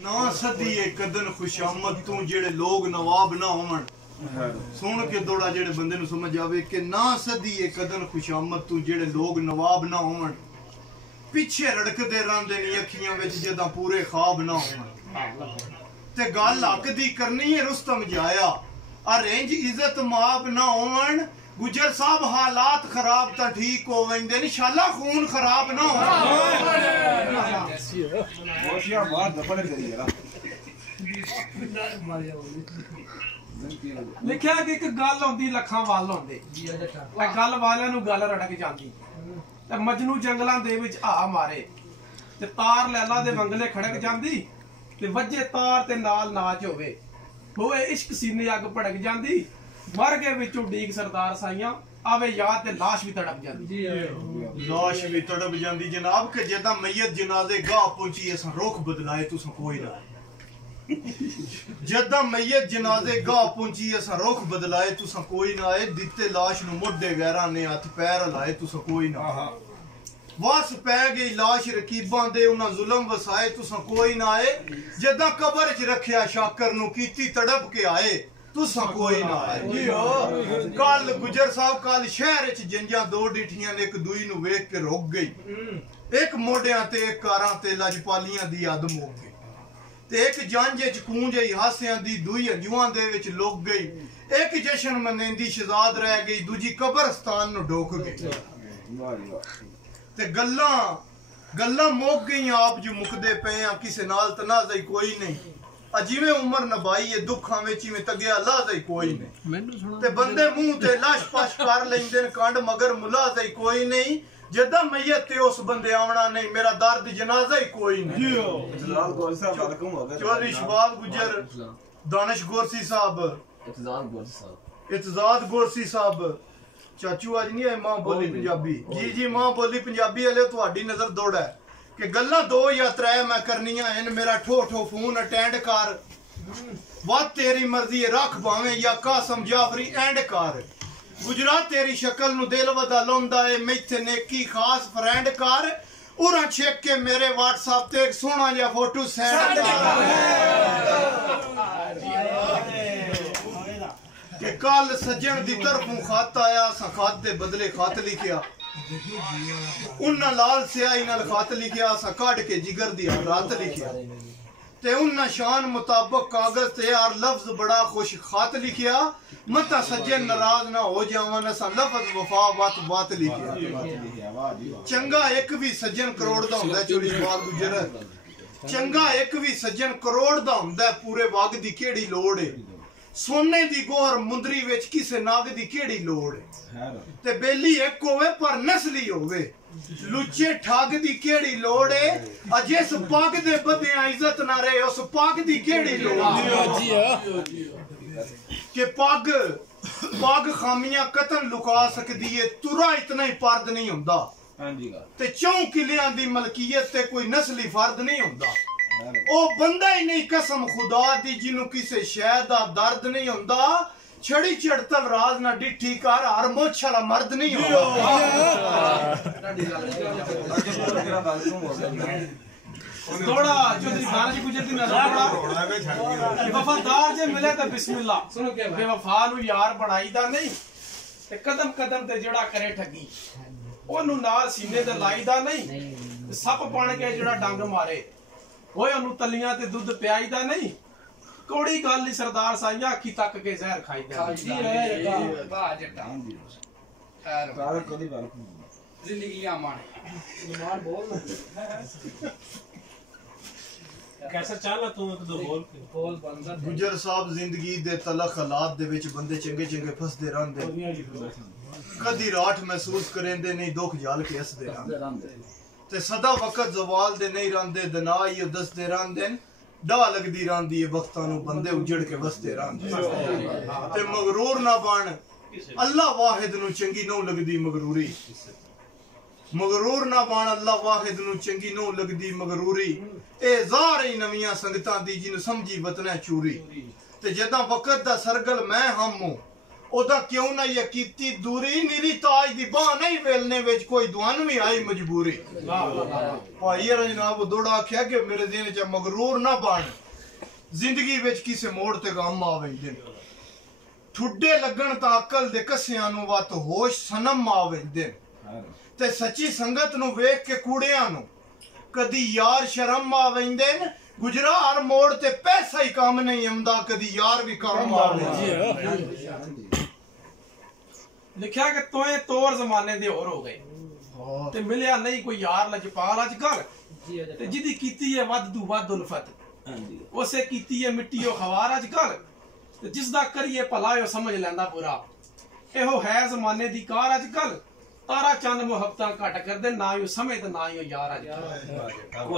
ना सदी कदन खुशामद तू जेड़े लोग नवाब ना होवन सुन के दौड़ा जेड़े बंदे नु समझ आवे कि ना सदी कदन खुशामद तू जेड़े लोग नवाब ना होवन पिछे रड़कदे रहंदे नी अखियां विच जदां पूरे ख्वाब ना होवन ते गल हक दी करनी है रुस्तम जाया अरेंज इज्जत माब ना होवन गुजर साहब हालात खराब ता ठीक हो वेंदे नी शाला खून खराब ना हो लिखिया कि एक गल होंदी लखां वाल होंदे गल वालियां नु गल रड़क जांदी ते मजनू जंगलां दे विच आ मारे ते तार लैला दे वंगले खड़क जांदी ते वज्जे तार ते नाल नाच होवे इश्क सीने अग भड़क जांदी मर के विचों डीक सरदार साइयां आवे याद ते लाश भी तड़प जांदी लाश भी तड़प जांदी जनाब के जदा मैयत जनाजे गाह पहुंची असा रुख बदलाए तुसा कोई ना जदा मैयत जनाजे गाह पहुंची असा रुख बदलाए तुसा कोई ना आए दिते लाश नु मोढे गैरा ने हथ पैर हलाए तुसा कोई ना वस पै गई लाश रकीबां दे उन्हां जुल्म वसाए तुसा कोई ना आए जदा कबर च रखिया शाकर नु कीती तड़प के आए तुसा कोई ना आए कल गुजर साहब कल शहर च जंजा दो डिठियां ने एक दूई नु वेख के रुक गई एक मोढियां ते एक कारां ते लजपालियां दी आदम हो गई ते एक जंज च कूंज आई हासियां दी दूई अंजुआं दे विच लुक गई एक जशन मनेंदी शहजाद रह गई दूजी कब्रस्तान नु ढोक गई ते गल्लां मुक गई आप जो मुकदे पे किसे नाल तनाज़ा कोई नहीं अजीवे उम्र नभाई है दुखां विच में तगया लाज़ा कोई नहीं ते बंदे मुंह ते लाश पाश कर लेंदे कंड मगर मुलाज़ा कोई नहीं जदा मैयत ते उस बंदे आवना नहीं मेरा दर्द जनाजा ही कोई नहीं चौधरी शहबाज गुजर दानिश गोरसी साहब इत्जाद गोरसी साहब चाचू आज नहीं है मां बोली पंजाबी जी मां बोली पंजाबी वाले तुहाडी नजर दौड़ा है कि गल्लां दो या त्रै मैं करनियां हैं मेरा ठो ठो फोन अटेंड कर बात तेरी मर्जी रख भावें या कासम जाफरी एंड कर गुजरात तेरी शक्ल नु दिल वदा लोंदा है मैथे नेकी खास फ्रेंड कर उरा चेक के मेरे व्हाट्सएप ते एक सोना या फोटो सेंड कि कल सज्जन दी तरफों खत आया सा खत दे बदले खत लिखिया उन्ना लाल स्याही नाल खत लिखिया सा काट के जिगर दी रात लिखिया ते उन्ना शान मुताबिक कागज ते यार लफ्ज बड़ा खुश खत लिखिया मता सज्जन नाराज ना हो जावन असा लफ्ज वफा बात लिखिया चंगा एक भी सज्जन करोड़ दा हुंदा चोरी शहबाज गुजर चंगा एक भी सज्जन करोड़ दा हुंदा पूरे वग दी केड़ी लोड़ है सोने दी गोहर मुंदरी विच किसे नाग दी केड़ी लोड़ है ते बेली एक होवे पर नस्ली होवे लुच्चे ठग दी केड़ी लोड़ है अजिस पग दे बदिया इज्जत ना रहे उस पग दी केड़ी लोड़ के पग खामियां कतन लुका सकदी है तुरा इतना ही फर्द नहीं हुंदा ते चौं किलियां दी मलकियत ते कोई नस्ली फर्द नहीं हुंदा ओ बंदा ही नहीं कसम खुदा दी जिन्हों किसे शय दा दर्द नहीं हुंदा छड़ी चढ़तल राज ना डिठी कर हर मोछ वाला मर्द नहीं होता थोड़ा चौधरी दानिश गुजर दी नजर थोड़ा वफादार जे मिले ते बिस्मिल्लाह सुनो के बेवफा नु यार बनाई दा नहीं ते कदम कदम ते जेड़ा करे ठगी ओनु नाल सीने ते लाई दा नहीं सप बन के जेड़ा डंग मारे ओए ओनु तलियां ते दूध प्याई दा नहीं कोड़ी गल नी सरदार साईं अखी तक के जहर खाई दा वाह जट्टा खैर कदी बार जिंदगी आमान बोल कैसा चाला तू एक दो बोल बंदा गुजर साहब जिंदगी दे तलख हालात दे विच बंदे चंगे फसदे रहंदे कदी राठ महसूस करेंदे नहीं दुख जाल के हसदे रहंदे ते सदा वक्त जवाल दे नहीं रहंदे दना ये दसदे रहंदे डा लगदी रहंदी है वक्तां नु बंदे उजड़ के वसदे रहंदे ते मगरूर ना बन अल्लाह वाहिद नु चंगी नो लगदी मगरूरी मगरूर ना बन अल्लाह वाहिद नु चंगी नो लगदी मगरूरी ए ज़ारे नवियां संगतां दी जिन समझी वतना चूरी ते जदा वक्त दा सरगल मैं हम ओदा क्यों ना ये कीती दूरी निरी ताज दी बाह नहीं वेलने विच कोई दुआन भी आई मजबूरी भाई जनाब दोड़ा आख्या कि मेरे दिन च मगरूर ना बन जिंदगी विच किसे मोड़ ते गम आवेंदे ठुड्डे लगन ता अकल दे कसियां नु वत होश सनम आवेंदे ते सच्ची संगत नु वेख के कूड़ियां नु कदी यार शर्म आवेंदे गुजरा हर मोड़ ते पैसा ही काम नहीं आंदा कदी यार भी काम आवे लिखा कि तोए तौर जमाने दे और हो गए ते मिलिया नहीं कोई यार लजपाल अजकल ते जिदी कीती है वद तू वद उल्फत उसे कीती है मिट्टी ओ खवार अजकल ते जिसदा करिए भला ओ समझ लैंदा बुरा एहो है जमाने दी कार अजकल तारा चंद मुहब्बतां घट करदे ना ओ समझ ते ना ओ यार अजकल